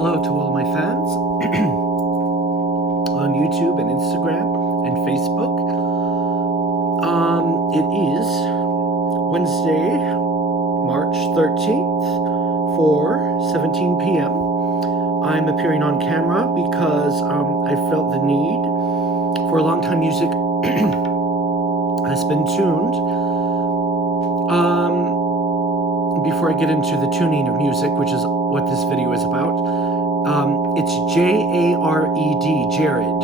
Hello to all my fans on YouTube and Instagram and Facebook. It is Wednesday, March 13th, 4:17 p.m. I'm appearing on camera because I felt the need. For a long time, music has been tuned. Before I get into the tuning of music, which is what this video is about, it's J-A-R-E-D, Jared,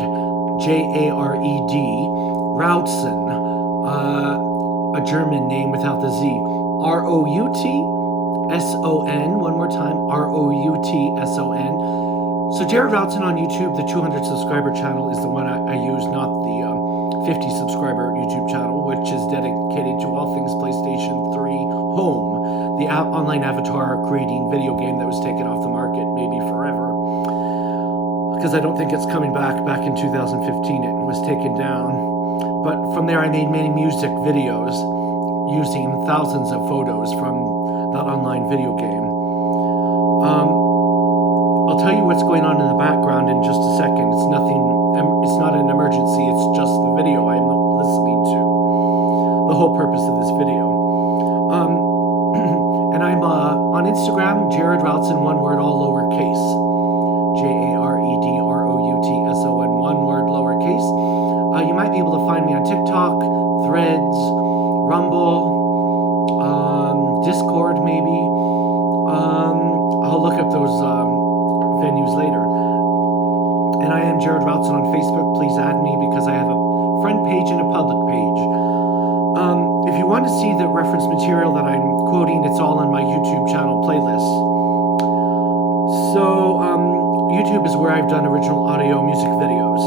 J-A-R-E-D, Routson, a German name without the Z, R-O-U-T-S-O-N, one more time, R-O-U-T-S-O-N. So Jared Routson on YouTube, the 200 subscriber channel, is the one I use, not the 50 subscriber YouTube channel, which is dedicated to all things PlayStation 3 Home, the online avatar creating video game that was taken off the market maybe forever, because I don't think it's coming back. Back in 2015 it was taken down, but from there I made many music videos using thousands of photos from that online video game. I'll tell you what's going on in the background in just a second. It's not an emergency, it's just the video I'm listening to, the whole purpose of this video. And I'm on Instagram, Jared Routson, one word, all lowercase. J-A-R-E-D-R-O-U-T-S-O-N, one word, lowercase. You might be able to find me on TikTok, Threads, Rumble, Discord maybe. I'll look up those venues later. And I am Jared Routson on Facebook. Please add me because I have a friend page and a public page. If you want to see the reference material that I'm quoting, it's all on my YouTube channel playlist. So YouTube is where I've done original audio music videos.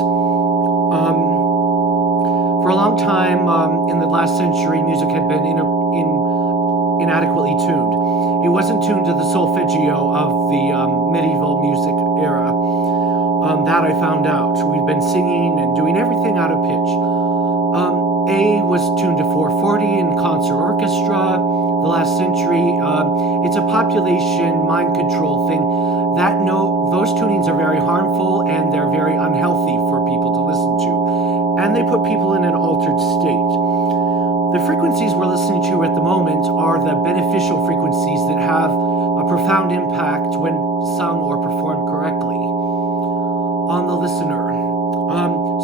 For a long time in the last century, music had been inadequately tuned. It wasn't tuned to the solfeguo of the medieval music era. That I found out. We've been singing and doing everything out of pitch. A was tuned to 440 in concert orchestra the last century. It's a population mind control thing. Those tunings are very harmful and they're very unhealthy for people to listen to. And they put people in an altered state. The frequencies we're listening to at the moment are the beneficial frequencies that have a profound impact when sung or performed correctly on the listener.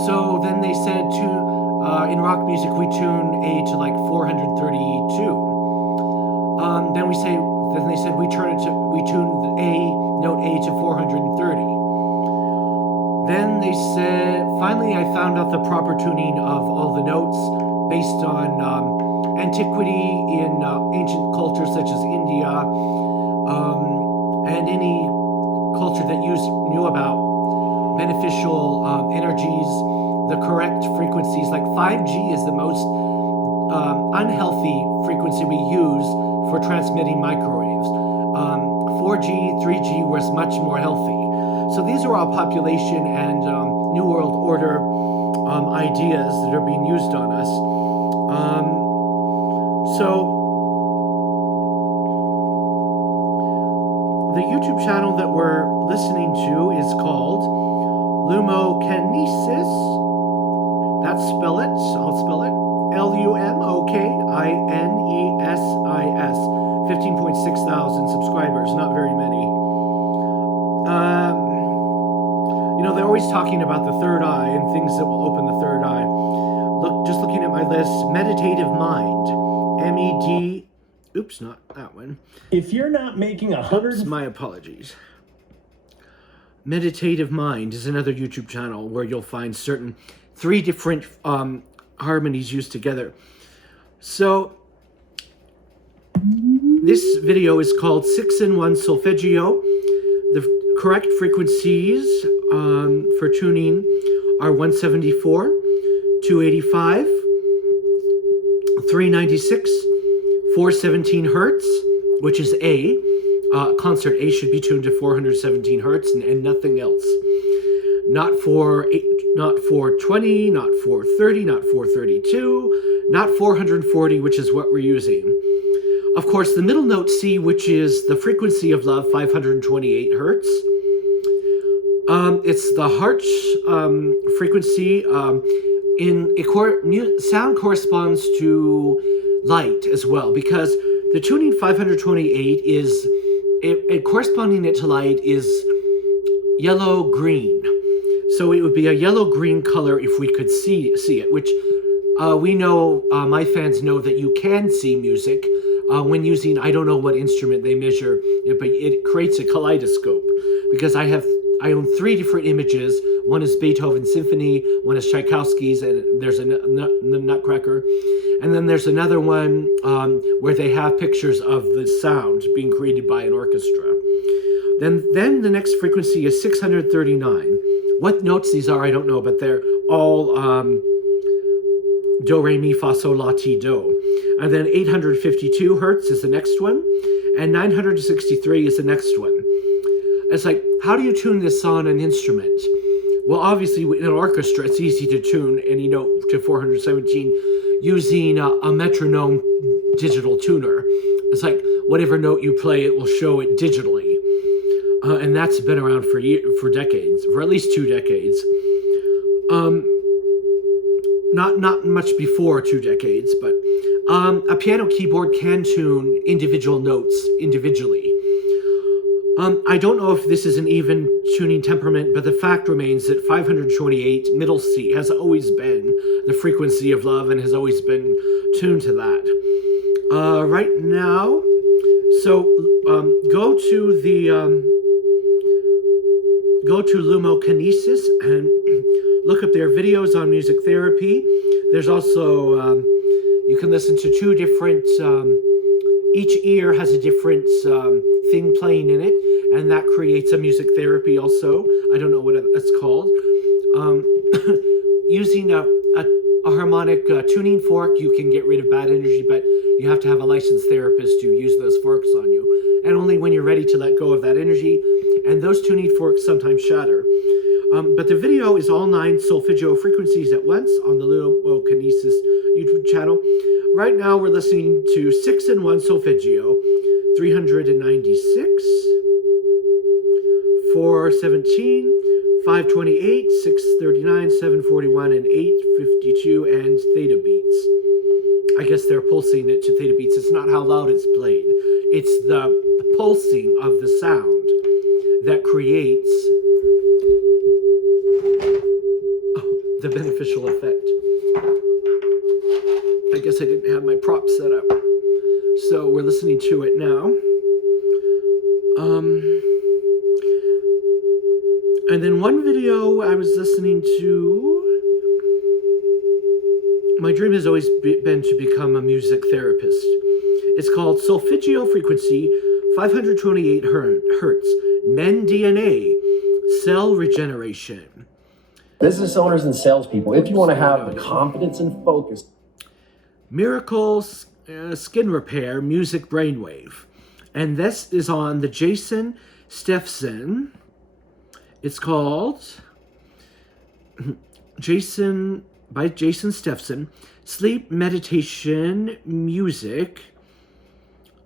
So then they said in rock music we tune A to like 432. Then they said we tune note A to 430. Then they said, finally I found out the proper tuning of all the notes based on antiquity in ancient cultures such as India, and any culture that knew about beneficial energies, the correct frequencies. Like 5G is the most unhealthy frequency we use for transmitting microwaves. 4G, 3G was much more healthy. So these are all population and New World Order ideas that are being used on us. So the YouTube channel that we're listening to is called Lumokinesis. I'll spell it. L-U-M-O-K-I-N-E-S-I-S. 15.6 thousand subscribers, not very many. They're always talking about the third eye and things that will open the third eye. Just looking at my list, meditative mind. M-E-D... Oops, not that one. If you're not making my apologies. Meditative Mind is another YouTube channel where you'll find three different harmonies used together. So this video is called 6-in-1 Solfeggio. The correct frequencies for tuning are 174, 285, 396, 417 hertz, which is A. Concert A should be tuned to 417 hertz and nothing else. Not 420, not 430, not 432, not 440, which is what we're using. Of course, the middle note C, which is the frequency of love, 528 hertz. It's the hertz frequency. Sound corresponds to light as well, because the tuning 528 is, corresponding it to light is yellow-green. So it would be a yellow-green color if we could see it, which we know, my fans know that you can see music when using, I don't know what instrument they measure, but it creates a kaleidoscope, because I own 3 different images. One is Beethoven's Symphony, one is Tchaikovsky's, and there's a Nutcracker. And then there's another one where they have pictures of the sound being created by an orchestra. Then the next frequency is 639. What notes these are, I don't know, but they're all do, re, mi, fa, sol, la, ti, do. And then 852 hertz is the next one, and 963 is the next one. It's like, how do you tune this on an instrument? Well, obviously, in an orchestra, it's easy to tune any note to 417 using a metronome digital tuner. It's like, whatever note you play, it will show it digitally. And that's been around for decades, for at least 2 decades. Not much before 2 decades, but a piano keyboard can tune individual notes individually. I don't know if this is an even tuning temperament, but the fact remains that 528 middle C has always been the frequency of love and has always been tuned to that. Right now, so go to lumokinesis and look up their videos on music therapy. There's also, you can listen to 2 different, each ear has a different thing playing in it, and that creates a music therapy also. I don't know what it's called. Using a harmonic tuning fork, you can get rid of bad energy, but you have to have a licensed therapist to use those forks on you. And only when you're ready to let go of that energy, and those tuning forks sometimes shatter. But the video is all 9 solfeggio frequencies at once on the lumokinesis YouTube channel. Right now we're listening to 6 and 1 solfeggio, 396, 417, 528, 639, 741, and 852, and theta beats. I guess they're pulsing it to theta beats. It's not how loud it's played. It's the pulsing of the sound that creates the beneficial effect. I guess I didn't have my prop set up. So we're listening to it now. And then one video I was listening to, my dream has always been to become a music therapist. It's called Solfeggio Frequency 528 Hertz, Men DNA, Cell Regeneration. Business owners and salespeople, if you want to have the confidence and focus. Miracles Skin Repair Music Brainwave. And this is on the Jason Steffson. It's called Jason Steffson, Sleep Meditation Music.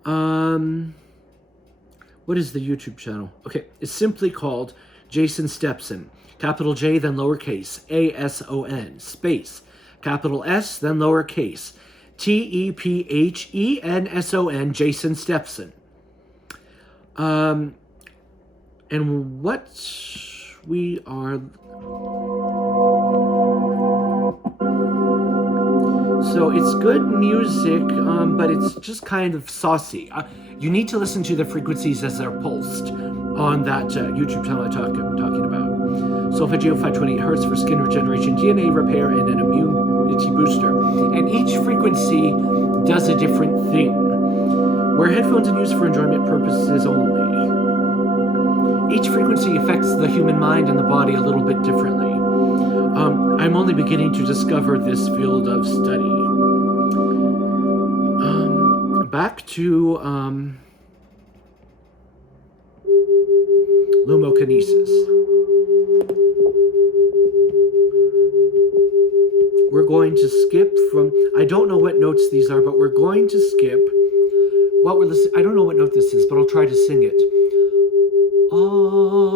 What is the YouTube channel? Okay, it's simply called Jason Steffson. Capital J, then lowercase, A-S-O-N, space, capital S, then lowercase, T-E-P-H-E-N-S-O-N, Jason Steffson. And what we are... So it's good music, but it's just kind of saucy. You need to listen to the frequencies as they're pulsed on that YouTube channel I'm talking about. Solfeggio 528 Hertz for skin regeneration, DNA repair, and an immunity booster. And each frequency does a different thing. Wear headphones and use for enjoyment purposes only. Each frequency affects the human mind and the body a little bit differently. I'm only beginning to discover this field of study. Back to lumokinesis. We're going to skip from, I don't know what notes these are, but we're going to skip what we're listening. I don't know what note this is, but I'll try to sing it. Oh.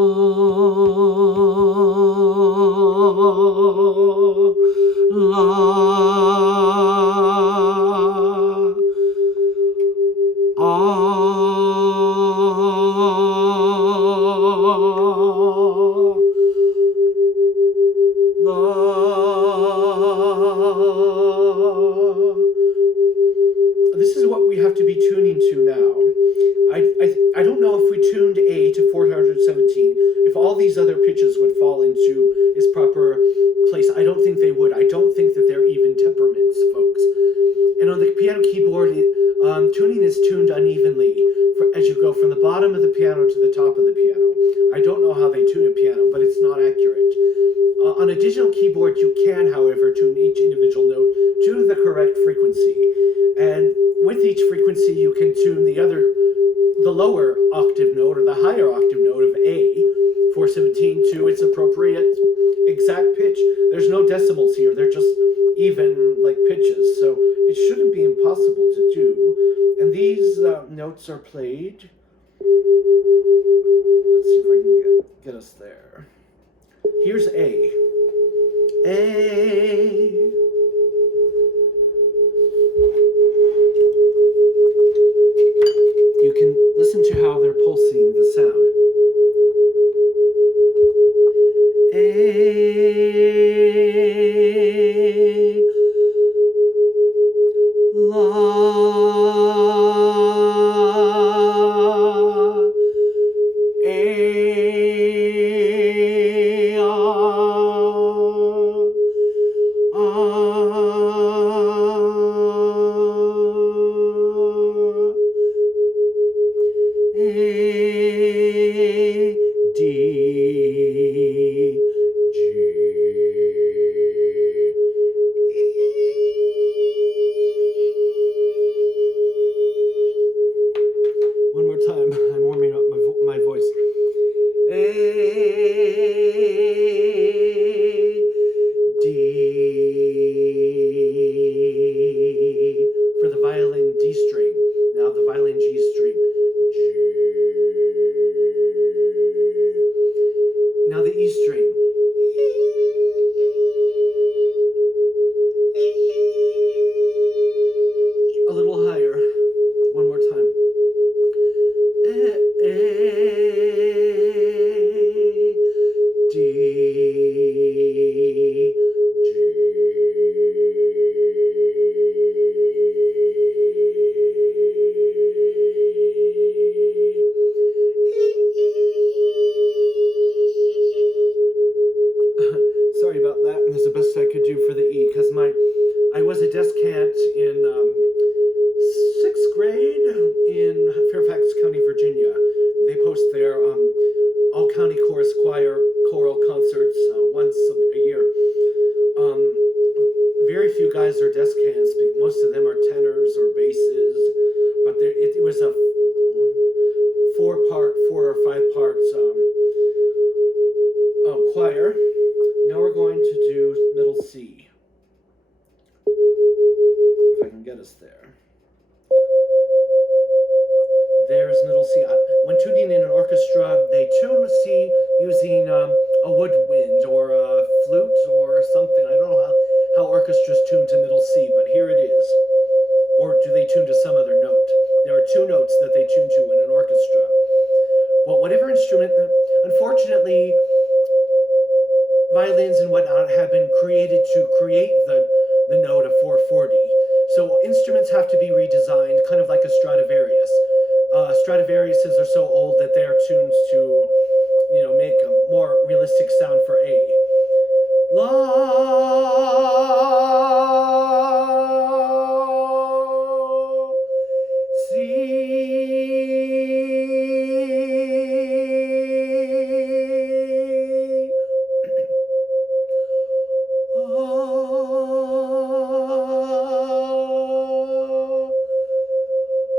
bottom of the piano to the top of the piano. I don't know how they tune a piano, but it's not accurate. On a digital keyboard, you can, however, tune each individual note to the correct frequency. And with each frequency, you can tune the lower octave note or the higher octave note of A, 417, to its appropriate exact pitch. There's no decimals here. They're just even like pitches. So it shouldn't be impossible to do. And these notes are played. Let's see if I can get us there. Here's A. A. You can listen to how they're pulsing the sound. A. La. One more time. I'm warming up my voice. A, D. For the violin D string. Now the violin G string. G. Now the E string. A little higher. One more time. A, D, G. Sorry about that. That's the best I could do for the E, because I was a descant in 6th grade in Fairfax County, Virginia. They post their all-county chorus choir choral concerts once a year. Very few guys are descants. Most of them are tenors or basses. But it was a 4 or 5 parts choir. Now we're going to do middle C. If I can get us there. There's middle C. When tuning in an orchestra, they tune C using a woodwind or a flute or something. I don't know how orchestras tune to middle C, but here it is. Or do they tune to some other note? There are 2 notes that they tune to in an orchestra. Well, whatever instrument, unfortunately, violins and whatnot have been created to create the note of 440. So instruments have to be redesigned, kind of like a Stradivarius. Stradivariuses are so old that they are tuned to, make a more realistic sound for A. La.